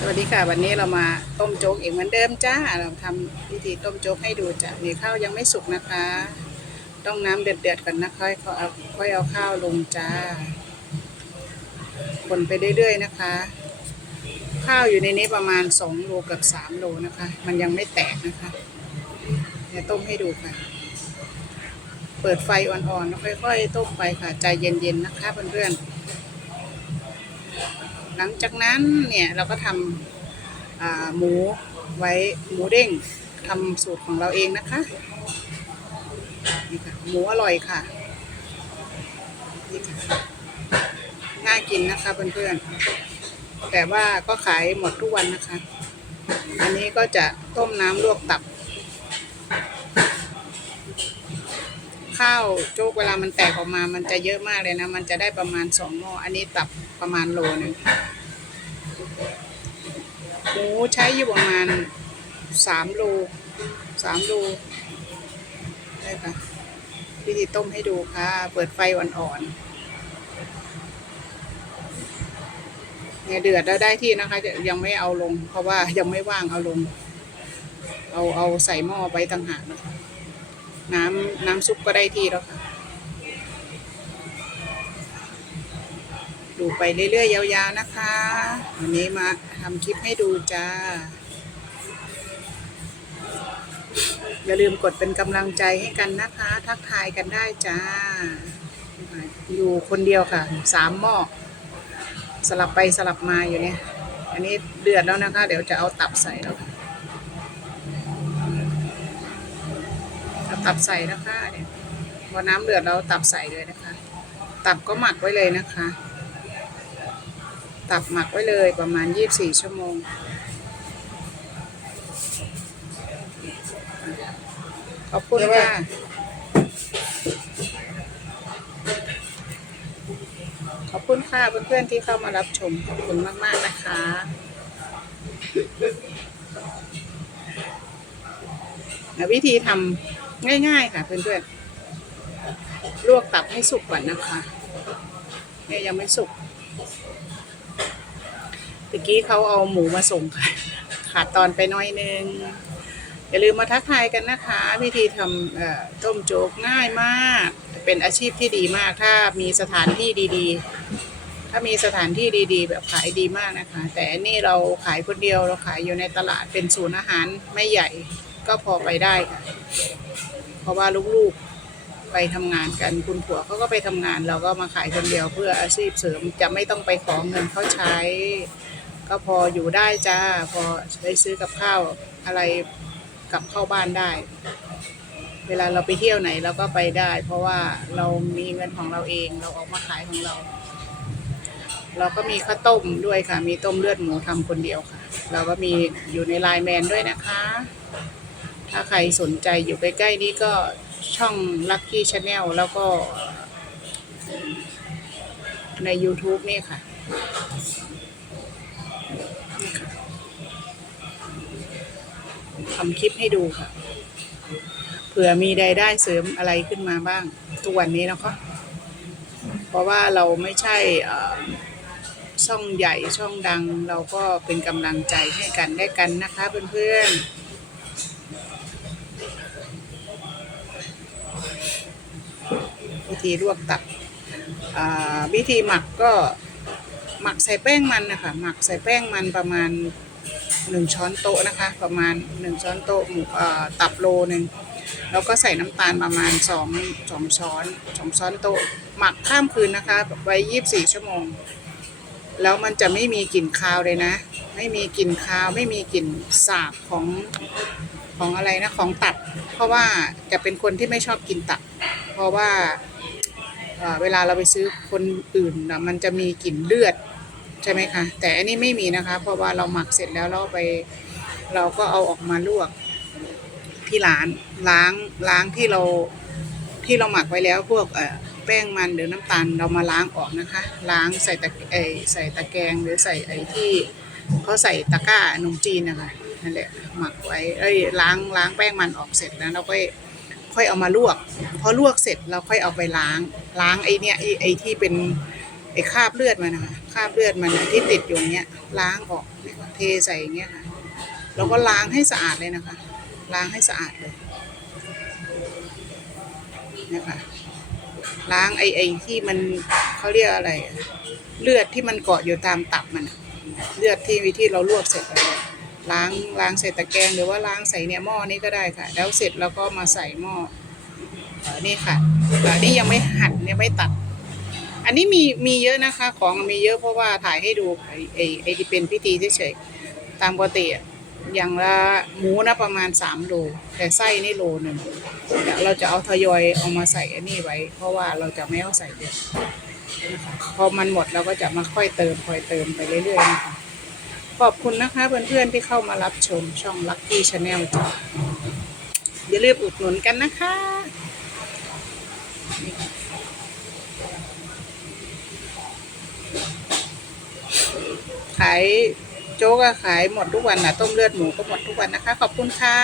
สวัสดีค่ะ วันนี้เรามาต้มโจ๊กอีกเหมือนเดิมจ้า เราทำวิธีต้มโจ๊กให้ดูจ้ะนี่ข้าวยังไม่สุกนะคะ ต้องน้ำเดือดๆก่อนนะค่อยเอาค่อยเอาข้าวลงจ้า คนไปเรื่อยๆนะคะ ข้าวอยู่ในนี้ประมาณ2โลกับ3โลนะคะ มันยังไม่แตกนะคะเดี๋ยวต้มให้ดูค่ะ เปิดไฟอ่อนๆแล้วค่อย ๆ ต้มไปค่ะ ใจเย็นๆนะคะเพื่อนๆ หลังจากนั้นเนี่ยเราก็ทำหมูไว้หมูเด้งทำสูตรของเราเองนะคะนี่ค่ะหมูอร่อยค่ะนี่ค่ะน่ากินนะคะเพื่อนๆแต่ว่าก็ขายหมดทุกวันนะคะ อันนี้ก็จะต้มน้ำลวกตับ ข้าวโจ๊กเวลามันแตกออกมา มันจะเยอะมากเลยนะ มันจะได้ประมาณสองหม้อ อันนี้ตับประมาณโลหนึงหมูใช้อยู่ประมาณสามโลสามโลได้ค่ะวิธีต้มให้ดูค่ะ เปิดไฟอ่อนๆเนี่ยเดือดแล้วได้ที่นะคะจะยังไม่เอาลง เพราะว่ายังไม่ว่างเอาลง เอาเอาใส่หม้อไว้ต่างหากนะคะ น้ำน้ำซุปก็ได้ที่แล้วค่ะ ดูไปเรื่อยๆยาวๆนะคะ วันนี้มาทำคลิปให้ดูจ้า อย่าลืมกดเป็นกำลังใจให้กันนะคะ ทักทายกันได้จ้า อยู่คนเดียวค่ะ สามหม้อสลับไปสลับมาอยู่เนี่ย อันนี้เดือดแล้วนะคะ เดี๋ยวจะเอาตับใส่แล้วค่ะ เอา ตับใส่นะคะเนี่ยพอน้ำเดือดเราตับใส่เลยนะคะ ตับก็หมักไว้เลยนะคะ ตับหมักไว้เลยประมาณ24ชั่วโมง ขอบคุณค่ะขอบคุณค่ะเพื่อนๆที่เข้ามารับชมขอบคุณมากๆนะคะวิธีทำ ง่าย ๆ ค่ะเพื่อนๆลวกตับให้สุกก่อนนะคะเนี่ยยังไม่สุกตะกี้เขาเอาหมูมาส่งค่ะขาดตอนไปน้อยนึง อย่าลืมมาทักทายกันนะคะ วิธีทำต้มโจ๊กง่ายมาก เป็นอาชีพที่ดีมาก ถ้ามีสถานที่ดีๆ ถ้ามีสถานที่ดีๆ แบบขายดีมากนะคะ แต่อันนี่เราขายคนเดียวเราขายอยู่ในตลาดเป็นศูนย์อาหารไม่ใหญ่ก็พอไปได้ค่ะ เพราะว่าลูกๆไปทำงานกันคุณผัวเขาก็ไปทำงาน เราก็มาขายคนเดียวเพื่ออาชีพเสริมจะไม่ต้องไปขอเงินเขาใช้ ก็พออยู่ได้จ้าพอได้ซื้อกับข้าวอะไรกลับเข้าบ้านได้ เวลาเราไปเที่ยวไหนเราก็ไปได้ เพราะว่าเรามีเงินของเราเองเราออกมาขายของเรา เราก็มีข้าวต้มด้วยค่ะ มีต้มเลือดหมูทำคนเดียวค่ะ เราก็มีอยู่ในไลน์แมนด้วยนะคะ ถ้าใครสนใจอยู่ใกล้ๆนี้ก็ช่อง Lucky Channel แล้วก็ ใน YouTube นี่ค่ะนี่ค่ะทำคลิปให้ดูค่ะ เผื่อมีรายได้เสริมอะไรขึ้นมาบ้าง ทุกวันนี้นะคะเพราะว่าเราไม่ใช่ช่องใหญ่ช่องดังเราก็เป็นกำลังใจให้กันได้กันนะคะเพื่อนๆ วิธีลวกตับอ่าวิธีหมักก็หมักใส่แป้งมันนะคะหมักใส่แป้งมันประมาณหนึ่งช้อนโต๊ะนะคะ ประมาณหนึ่งช้อนโต๊ะหมูตับโลหนึ่งแล้วก็ใส่น้ำตาลประมาณสองสองช้อนสองช้อนโต๊ะหมักข้ามคืนนะคะ ไว้ยี่สิบสี่ชั่วโมง แล้วมันจะไม่มีกลิ่นคาวเลยนะ ไม่มีกลิ่นคาว ไม่มีกลิ่นสาบของของอะไรนะของตับ เพราะว่าจะเป็นคนที่ไม่ชอบกินตับ เพราะว่า เวลาเราไปซื้อคนอื่นนะมันจะมีกลิ่นเลือดใช่ไหมคะแต่อันนี้ไม่มีนะคะ เพราะว่าเราหมักเสร็จแล้วเราไปเราก็เอาออกมาลวกที่ร้านล้างล้างที่เราที่เราหมักไว้แล้วพวกแป้งมันหรือน้ำตาลเรามาล้างออกนะคะ ล้างใส่ตะเอใส่ตะแกรงหรือใส่ไอ้ที่เขาใส่ตะกร้าขนมจีนนะคะนั่นแหละหมักไว้เอ้ยล้างล้างแป้งมันออกเสร็จแล้วเราก็ ค่อยเอามาลวก พอลวกเสร็จเราค่อยเอาไปล้าง ล้างไอเนี่ยไอไอที่เป็นไอคราบเลือดมันนะคะคราบเลือดมันที่ติดอยู่เนี้ยล้างออกเนี่ยเทใส่เงี้ยค่ะแล้วก็ล้างให้สะอาดเลยนะคะ ล้างให้สะอาดเลยนี่ค่ะล้างไอไอที่มันเขาเรียกอะไร เลือดที่มันเกาะอยู่ตามตับมัน เลือดที่วิธีเราลวกเสร็จแล้ว ล้างล้างใส่ตะแกรงหรือว่าล้างใส่เนี่ยหม้อนี้ก็ได้ค่ะ แล้วเสร็จแล้วก็มาใส่หม้อเออนี่ค่ะอันนี้ยังไม่หั่นยังไม่ตัด อันนี้มีมีเยอะนะคะ ของมีเยอะเพราะว่าถ่ายให้ดูไอไอไอที่เป็นพิธีเฉยๆตามปกติอะอย่างละหมูนะประมาณสามโลแต่ไส้นี่โลหนึ่งเราจะเอาทยอยเอามาใส่อันนี้ไว้ เพราะว่าเราจะไม่เอาใส่เยวนะคะพอมันหมดเราก็จะมาค่อยเติมค่อยเติมไปเรื่อยๆนะคะ ขอบคุณนะคะเพื่อนๆที่เข้ามารับชมช่อง Lucky Channel จ้ะอย่าลืมอุดหนุนกันนะคะขายโจ๊กขายหมดทุกวันนะต้มเลือดหมูก็หมดทุกวันนะคะ ขอบคุณค่ะ